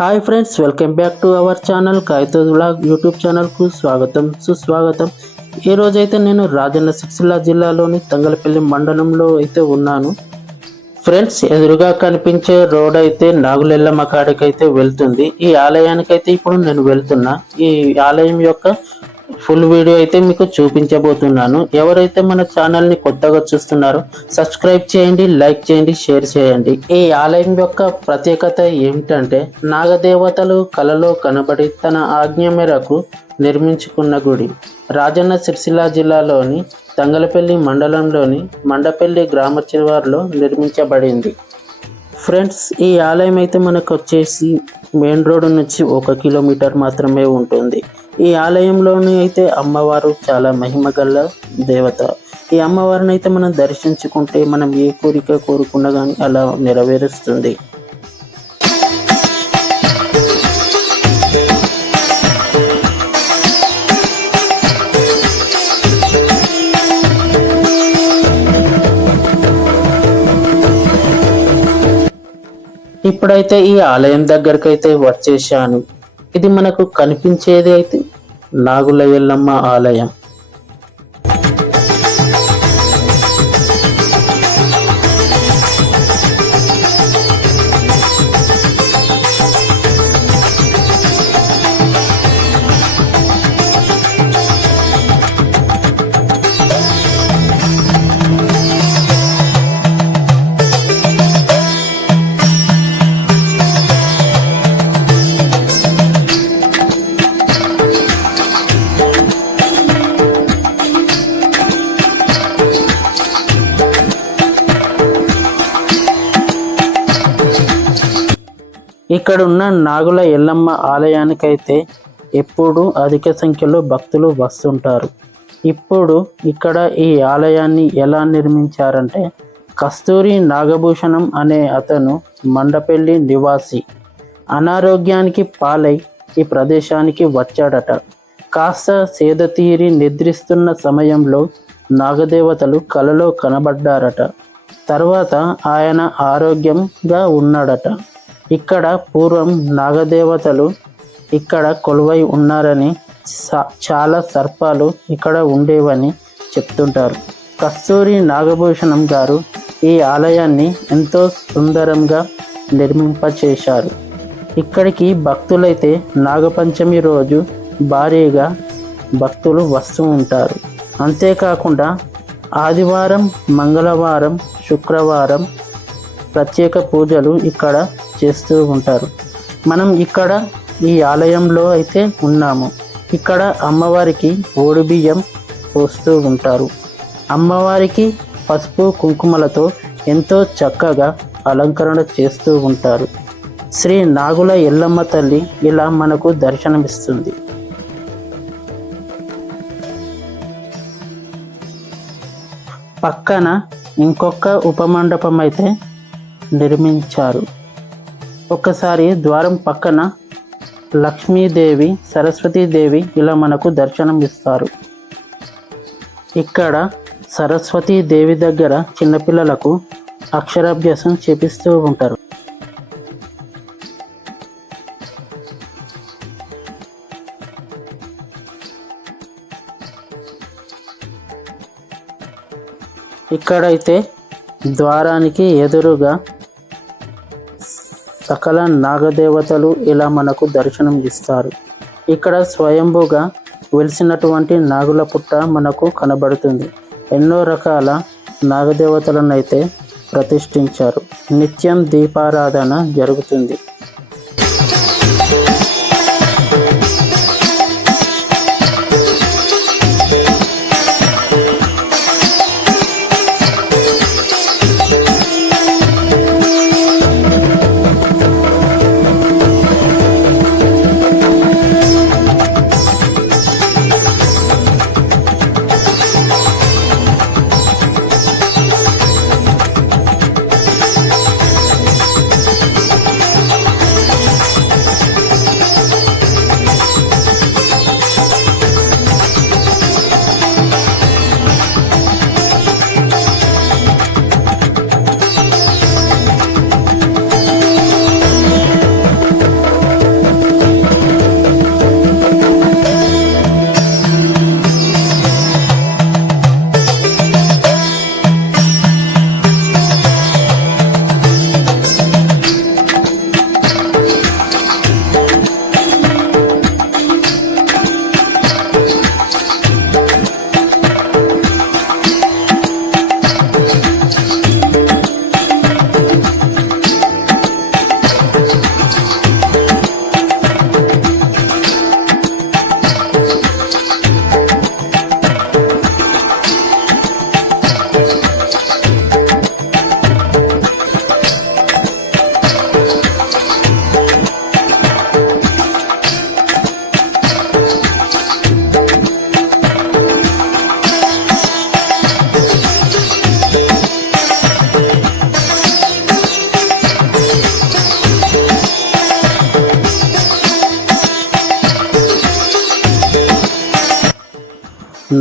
Hi friends, welcome back to our channel కైతోస్ vlog YouTube ఛానల్కు స్వాగతం సుస్వాగతం. ఈరోజైతే నేను రాజన్న సిరిసిల్ల జిల్లాలోని తంగలపల్లి మండలంలో అయితే ఉన్నాను. ఫ్రెండ్స్, ఎదురుగా కనిపించే రోడ్ అయితే నాగులెల్లమ్మ కాడికి అయితే వెళ్తుంది. ఈ ఆలయానికి అయితే ఇప్పుడు నేను వెళ్తున్నా. ఈ ఆలయం యొక్క ఫుల్ వీడియో అయితే మీకు చూపించబోతున్నాను. ఎవరైతే మన ఛానల్ ని కొత్తగా చూస్తున్నారో సబ్స్క్రైబ్ చేయండి, లైక్ చేయండి, షేర్ చేయండి. ఈ ఆలయం యొక్క ప్రత్యేకత ఏమిటంటే, నాగదేవతలు కలలో కనబడి తన ఆజ్ఞ మేరకు నిర్మించుకున్న గుడి. రాజన్న సిరిసిల్ల జిల్లాలోని తంగలపల్లి మండలంలోని మండపల్లి గ్రామ చివరిలో నిర్మించబడింది. ఫ్రెండ్స్, ఈ ఆలయం అయితే మనకు వచ్చేసి మెయిన్ రోడ్ నుంచి 1 కిలోమీటర్ మాత్రమే ఉంటుంది. ఈ ఆలయంలోని అయితే అమ్మవారు చాలా మహిమగల దేవత. ఈ అమ్మవారిని అయితే మనం దర్శించుకుంటే మనం ఏ కోరిక కోరుకున్నా కానీ అలా నెరవేరుస్తుంది. ఇప్పుడైతే ఈ ఆలయం దగ్గరకు అయితే వచ్చేసాను. ఇది మనకు కనిపించేది అయితే నాగుల ఎల్లమ్మ ఆలయం. ఇక్కడ ఉన్న నాగుల ఎల్లమ్మ ఆలయానికైతే ఎప్పుడు అధిక సంఖ్యలో భక్తులు వస్తుంటారు. ఇప్పుడు ఇక్కడ ఈ ఆలయాన్ని ఎలా నిర్మించారంటే, కస్తూరి నాగభూషణం అనే అతను మండపల్లి నివాసి అనారోగ్యానికి పాలై ఈ ప్రదేశానికి వచ్చాడట. కాస్త సేద తీరి నిద్రిస్తున్న సమయంలో నాగదేవతలు కలలో కనబడ్డారట. తర్వాత ఆయన ఆరోగ్యంగా ఉన్నాడట. ఇక్కడ పూర్వం నాగదేవతలు ఇక్కడ కొలువై ఉన్నారని, చాలా సర్పాలు ఇక్కడ ఉండేవని చెప్తుంటారు. కస్తూరి నాగభూషణం గారు ఈ ఆలయాన్ని ఎంతో సుందరంగా నిర్మింపచేశారు. ఇక్కడికి భక్తులైతే నాగపంచమి రోజు భారీగా భక్తులు వస్తూ ఉంటారు. అంతేకాకుండా ఆదివారం, మంగళవారం, శుక్రవారం ప్రత్యేక పూజలు ఇక్కడ చేస్తూ ఉంటారు. మనం ఇక్కడ ఈ ఆలయంలో అయితే ఉన్నాము. ఇక్కడ అమ్మవారికి ఓడి బియ్యం పోస్తూ ఉంటారు. అమ్మవారికి పసుపు కుంకుమలతో ఎంతో చక్కగా అలంకరణ చేస్తూ ఉంటారు. శ్రీ నాగుల ఎల్లమ్మ తల్లి ఇలా మనకు దర్శనమిస్తుంది. పక్కన ఇంకొక ఉపమండపం అయితే నిర్మించారు. ఒక్కసారి ద్వారం పక్కన లక్ష్మీదేవి, సరస్వతీదేవి ఇలా మనకు దర్శనం ఇస్తారు. ఇక్కడ సరస్వతీదేవి దగ్గర చిన్నపిల్లలకు అక్షరాభ్యాసం చేపిస్తూ ఉంటారు. ఇక్కడైతే ద్వారానికి ఎదురుగా సకల నాగదేవతలు ఇలా మనకు దర్శనం ఇస్తారు. ఇక్కడ స్వయంభుగా వెలిసినటువంటి నాగుల పుట్ట మనకు కనబడుతుంది. ఎన్నో రకాల నాగదేవతలను అయితే ప్రతిష్ఠించారు. నిత్యం దీపారాధన జరుగుతుంది.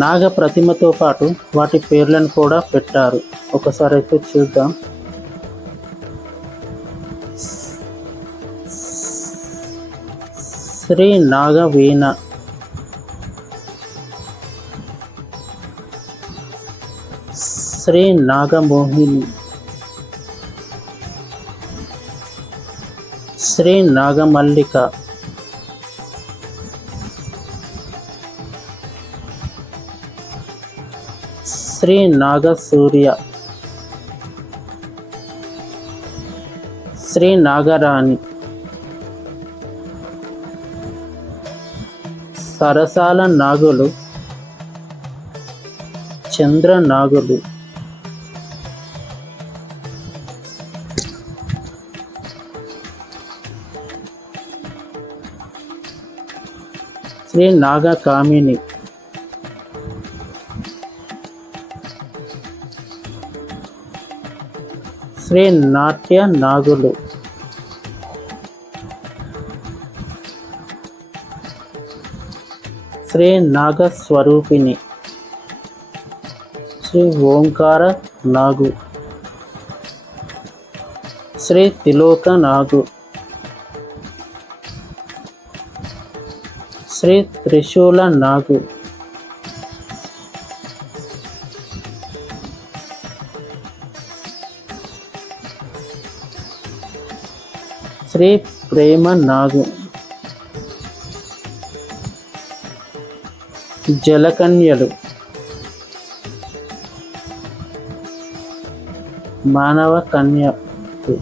నాగ ప్రతిమతో పాటు వాటి పేర్లను కూడా పెట్టారు. ఒకసారి అయితే చూద్దాం. శ్రీ నాగవీణ, శ్రీ నాగమోహిని, శ్రీ నాగమల్లిక, శ్రీ నాగసూర్య, శ్రీ నాగరాణి, సరసాల నాగులు, చంద్ర నాగులు, శ్రీ నాగకామిని, శ్రీ నాట్య నాగులు, శ్రీ నాగస్వరూపిణి, శ్రీ ఓంకార నాగు, శ్రీ తిలోక నాగు, శ్రీ త్రిశూల నాగు, శ్రీ ప్రేమ నాగు, జలకన్యలు, మానవ కన్యకు,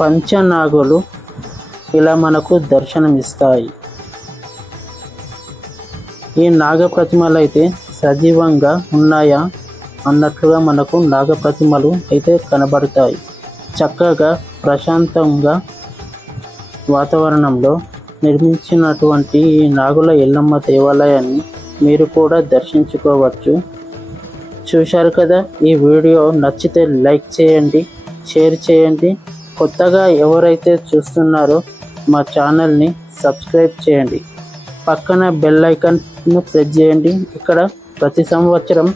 పంచనాగులు ఇలా మనకు దర్శనమిస్తాయి. ఈ నాగ ప్రతిమలు అయితే సజీవంగా ఉన్నాయా అన్నట్లుగా మనకు నాగ ప్రతిమలు అయితే కనబడతాయి. చక్కగా ప్రశాంతంగా వాతావరణంలో నిర్మించినటువంటి ఈ నాగుల ఎల్లమ్మ దేవాలయాన్ని మీరు కూడా దర్శించుకోవచ్చు. చూశారు కదా, ఈ వీడియో నచ్చితే లైక్ చేయండి, షేర్ చేయండి. కొత్తగా ఎవరైతే చూస్తున్నారో మా ఛానల్ని సబ్స్క్రైబ్ చేయండి. పక్కన బెల్ ఐకాన్ను ప్రెస్ చేయండి. ఇక్కడ ప్రతి సంవత్సరం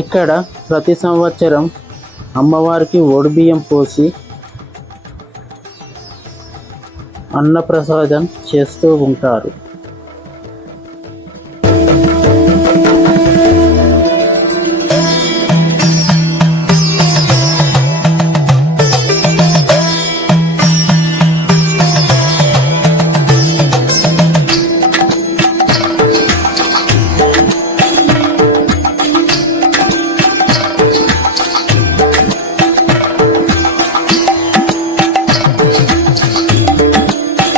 ఇక్కడ ప్రతి సంవత్సరం అమ్మవారికి ఒడిబియ్యం పోసి అన్నప్రసాదం చేస్తూ ఉంటారు.